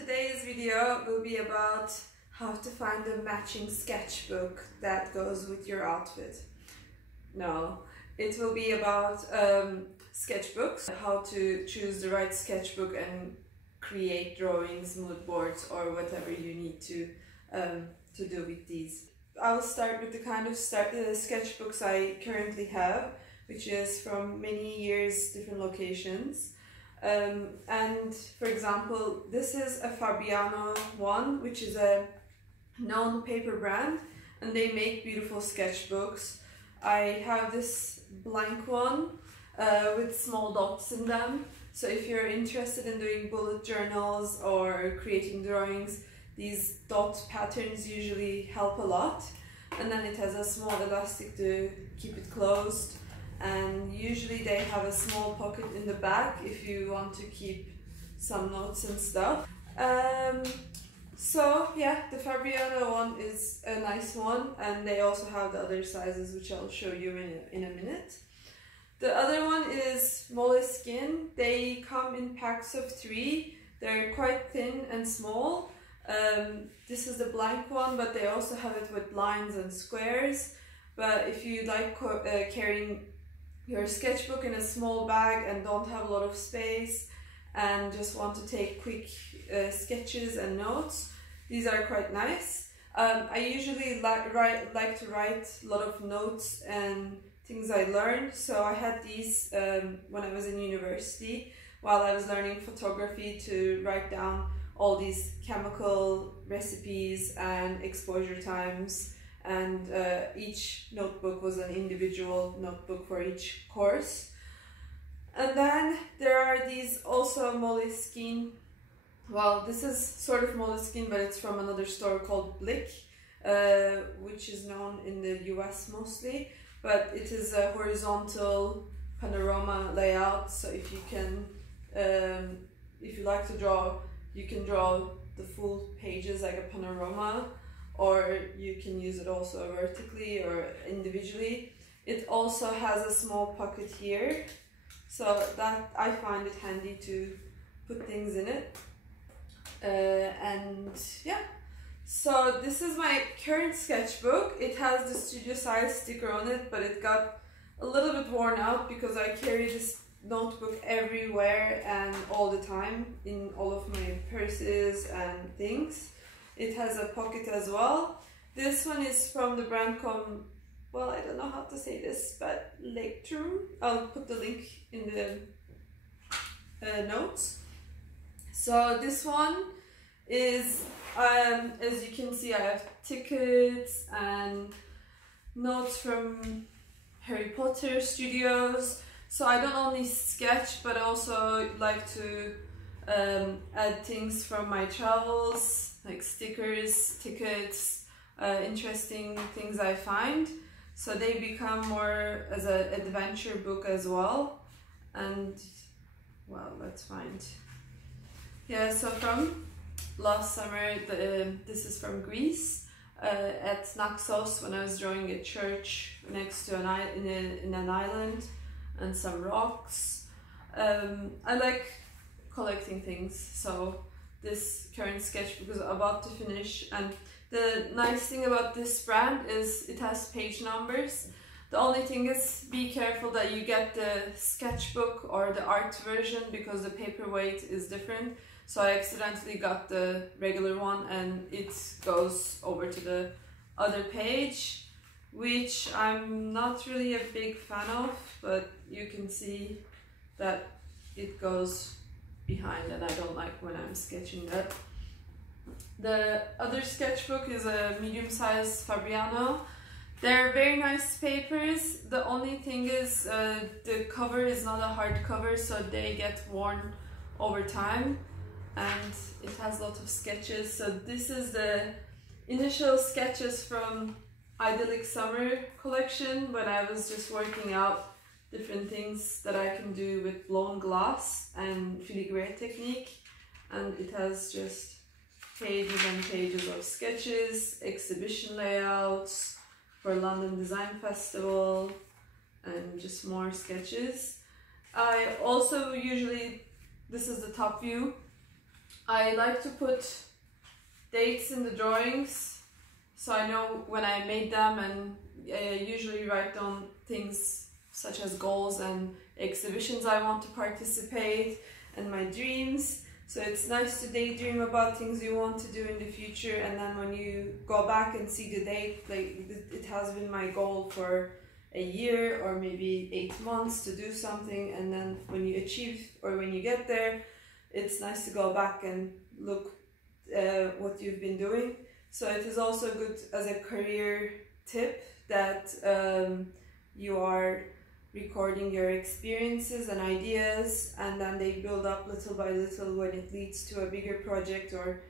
Today's video will be about how to find a matching sketchbook that goes with your outfit. No, it will be about sketchbooks, how to choose the right sketchbook and create drawings, mood boards, or whatever you need to do with these. I'll start with the kind of sketchbooks I currently have, which is from many years, different locations. And for example, this is a Fabriano one, which is a known paper brand, and they make beautiful sketchbooks. I have this blank one with small dots in them. So if you're interested in doing bullet journals or creating drawings, these dot patterns usually help a lot. And then it has a small elastic to keep it closed. And usually they have a small pocket in the back if you want to keep some notes and stuff. So yeah, the Fabriano one is a nice one, and they also have the other sizes, which I'll show you in a minute. The other one is Moleskine. They come in packs of 3. They're quite thin and small. This is the blank one, but they also have it with lines and squares. But if you like carrying your sketchbook in a small bag and don't have a lot of space and just want to take quick sketches and notes, these are quite nice. I usually like to write a lot of notes and things I learned, so I had these when I was in university while I was learning photography, to write down all these chemical recipes and exposure times, and each notebook was an individual notebook for each course. And then there are these also Moleskine. Well, this is sort of Moleskine, but it's from another store called Blick, which is known in the US mostly, but it is a horizontal panorama layout. So if you can, if you like to draw, you can draw the full pages like a panorama, or you can use it also vertically or individually. It also has a small pocket here, so that I find it handy to put things in it. And yeah, so this is my current sketchbook. It has the Studio Sahil sticker on it, but it got a little bit worn out because I carry this notebook everywhere and all the time in all of my purses and things. It has a pocket as well. This one is from the brand called, well, I don't know how to say this, but Leuchtturm. I'll put the link in the notes. So this one is, as you can see, I have tickets and notes from Harry Potter studios. So I don't only sketch, but also like to add things from my travels, like stickers, tickets, interesting things I find. So they become more as an adventure book as well. And well, let's find. Yeah, so from last summer, this is from Greece, at Naxos, when I was drawing a church next to in an island and some rocks. I like collecting things, so this current sketchbook is about to finish, and the nice thing about this brand is it has page numbers. The only thing is, be careful that you get the sketchbook or the art version, because the paperweight is different. So I accidentally got the regular one and it goes over to the other page, which I'm not really a big fan of, but you can see that it goes behind, and I don't like when I'm sketching that. The other sketchbook is a medium-sized Fabriano. They're very nice papers. The only thing is the cover is not a hard cover, so they get worn over time, and it has lots of sketches. So this is the initial sketches from Idyllic Summer collection, when I was just working out different things that I can do with blown glass and filigree technique. And it has just pages and pages of sketches, exhibition layouts for London Design Festival, and just more sketches. I also usually, this is the top view, I like to put dates in the drawings so I know when I made them, and I usually write down things such as goals and exhibitions I want to participate and my dreams. So it's nice to daydream about things you want to do in the future, and then when you go back and see the date, like it has been my goal for a year or maybe 8 months to do something, and then when you achieve or when you get there, it's nice to go back and look what you've been doing. So it is also good as a career tip that you are recording your experiences and ideas, and then they build up little by little when it leads to a bigger project or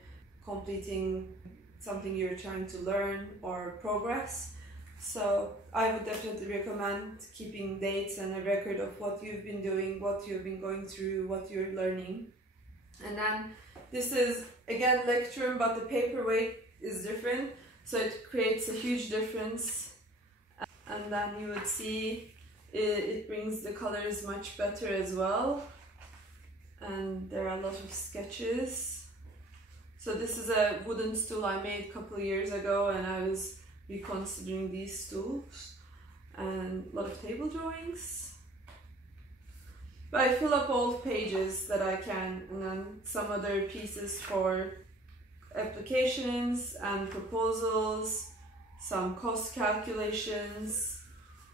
completing something you're trying to learn or progress. So I would definitely recommend keeping dates and a record of what you've been doing, what you've been going through, what you're learning. And then this is again Leuchtturm, but the paper weight is different, so it creates a huge difference. And then you would see it brings the colors much better as well. And there are a lot of sketches. So this is a wooden stool I made a couple of years ago, and I was reconsidering these stools, and a lot of table drawings. But I fill up all pages that I can, and then some other pieces for applications and proposals, some cost calculations,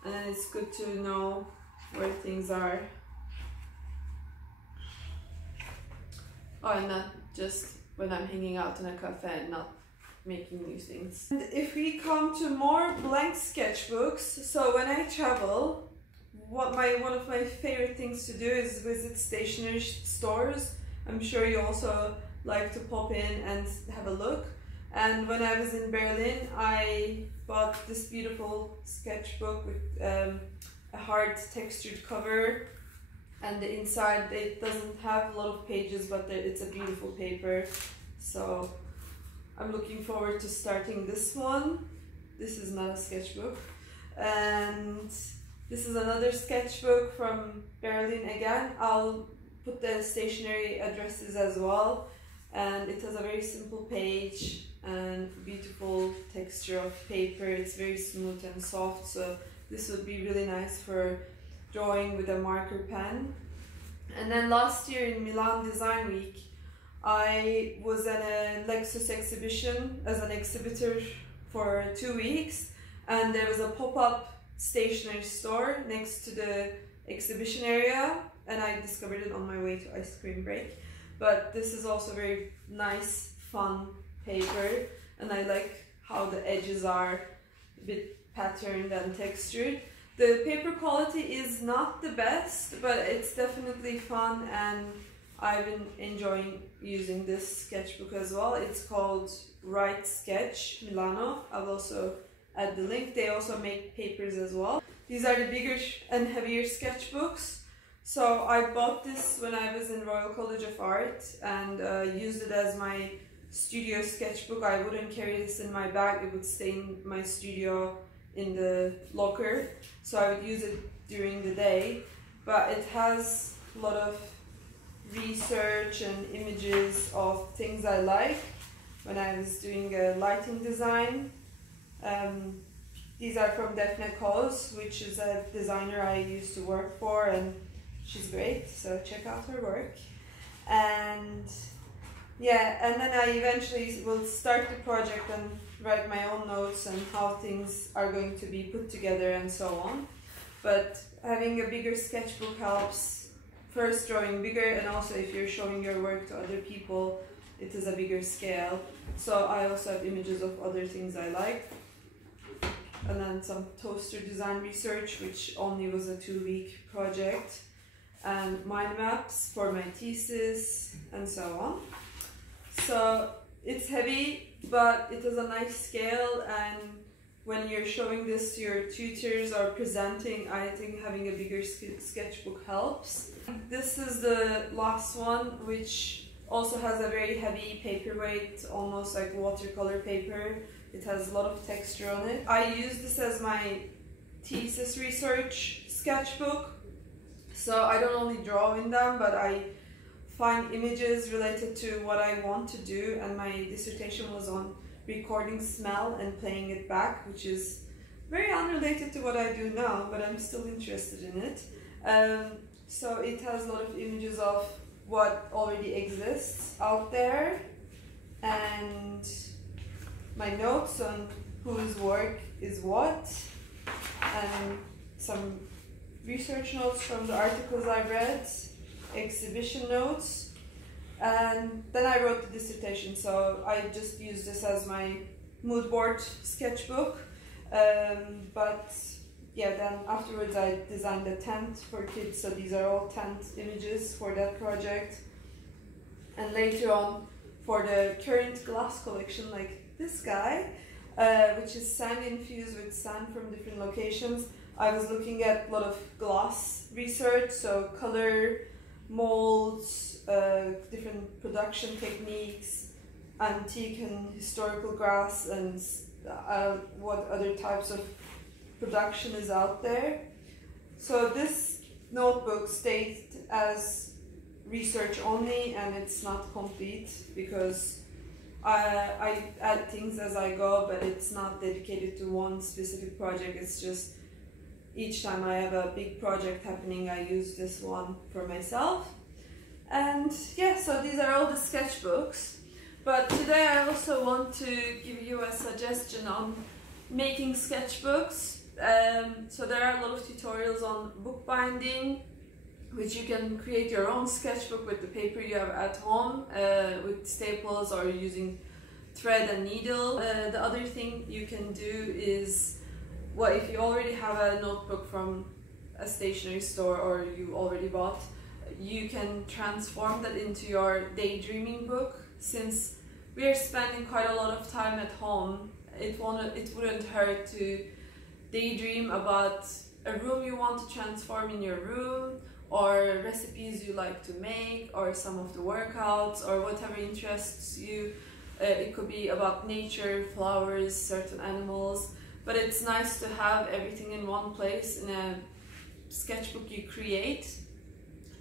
and then it's good to know where things are. Oh, and not just when I'm hanging out in a cafe and not making new things. And if we come to more blank sketchbooks, so when I travel, one of my favorite things to do is visit stationery stores. I'm sure you also like to pop in and have a look. And when I was in Berlin, I bought this beautiful sketchbook with a hard textured cover, and the inside it doesn't have a lot of pages, but it's a beautiful paper. So I'm looking forward to starting this one. This is not a sketchbook, and this is another sketchbook from Berlin again. I'll put the stationery addresses as well, and it has a very simple page and beautiful texture of paper. It's very smooth and soft, so this would be really nice for drawing with a marker pen. And then last year in Milan Design Week, I was at a Lexus exhibition as an exhibitor for 2 weeks, and there was a pop-up stationery store next to the exhibition area, and I discovered it on my way to ice cream break. But this is also very nice, fun paper, and I like how the edges are a bit patterned and textured. The paper quality is not the best, but it's definitely fun, and I've been enjoying using this sketchbook as well. It's called Write Sketch Milano. I'll also add the link. They also make papers as well. These are the bigger and heavier sketchbooks. So I bought this when I was in Royal College of Art and used it as my studio sketchbook. I wouldn't carry this in my bag. It would stay in my studio in the locker. So I would use it during the day. But it has a lot of research and images of things I like when I was doing a lighting design. These are from Defne Koz, which is a designer I used to work for, and she's great, so check out her work. And yeah, and then I eventually will start the project and write my own notes and how things are going to be put together and so on. But having a bigger sketchbook helps. First, drawing bigger, and also if you're showing your work to other people, it is a bigger scale. So I also have images of other things I like. And then some toaster design research, which only was a 2-week project. And mind maps for my thesis, and so on. So it's heavy, but it has a nice scale, and when you're showing this to your tutors or presenting, I think having a bigger sketchbook helps. This is the last one, which also has a very heavy paperweight, almost like watercolor paper. It has a lot of texture on it. I use this as my thesis research sketchbook. So I don't only draw in them, but I find images related to what I want to do, and my dissertation was on recording smell and playing it back, which is very unrelated to what I do now, but I'm still interested in it. So it has a lot of images of what already exists out there, and my notes on whose work is what, and some research notes from the articles I read, exhibition notes, and then I wrote the dissertation. So I just used this as my mood board sketchbook, but yeah, then afterwards I designed a tent for kids, so these are all tent images for that project. And later on, for the current glass collection, like this guy, which is sand infused with sand from different locations, I was looking at a lot of glass research, so color, molds, different production techniques, antique and historical glass, and what other types of production is out there. So this notebook stays as research only, and it's not complete because I add things as I go, but it's not dedicated to one specific project. It's just each time I have a big project happening, I use this one for myself. And yeah, so these are all the sketchbooks. But today I also want to give you a suggestion on making sketchbooks. So there are a lot of tutorials on bookbinding, which you can create your own sketchbook with the paper you have at home, with staples or using thread and needle. The other thing you can do is, well, if you already have a notebook from a stationery store or you already bought, you can transform that into your daydreaming book. Since we are spending quite a lot of time at home, it wouldn't hurt to daydream about a room you want to transform in your room, or recipes you like to make, or some of the workouts, or whatever interests you. It could be about nature, flowers, certain animals, but it's nice to have everything in one place in a sketchbook you create.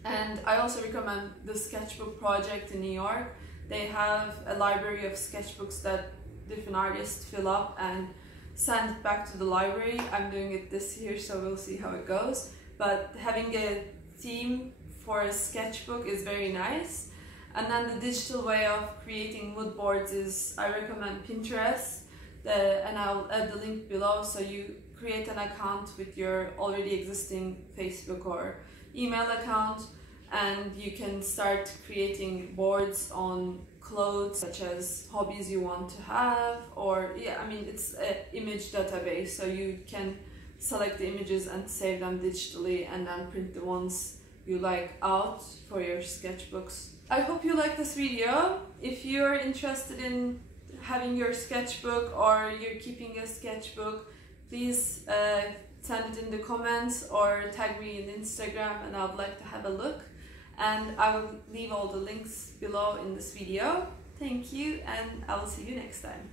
And I also recommend the Sketchbook project in New York. They have a library of sketchbooks that different artists fill up and send it back to the library. I'm doing it this year, so we'll see how it goes. But having a theme for a sketchbook is very nice. And then the digital way of creating mood boards is, I recommend Pinterest, and I'll add the link below. So you create an account with your already existing Facebook or email account, and you can start creating boards on clothes, such as hobbies you want to have, or it's an image database, so you can select the images and save them digitally and then print the ones you like out for your sketchbooks. I hope you like this video. If you're interested in having your sketchbook or you're keeping a sketchbook, please send it in the comments or tag me in Instagram, and I would like to have a look. And I will leave all the links below in this video. Thank you, and I will see you next time.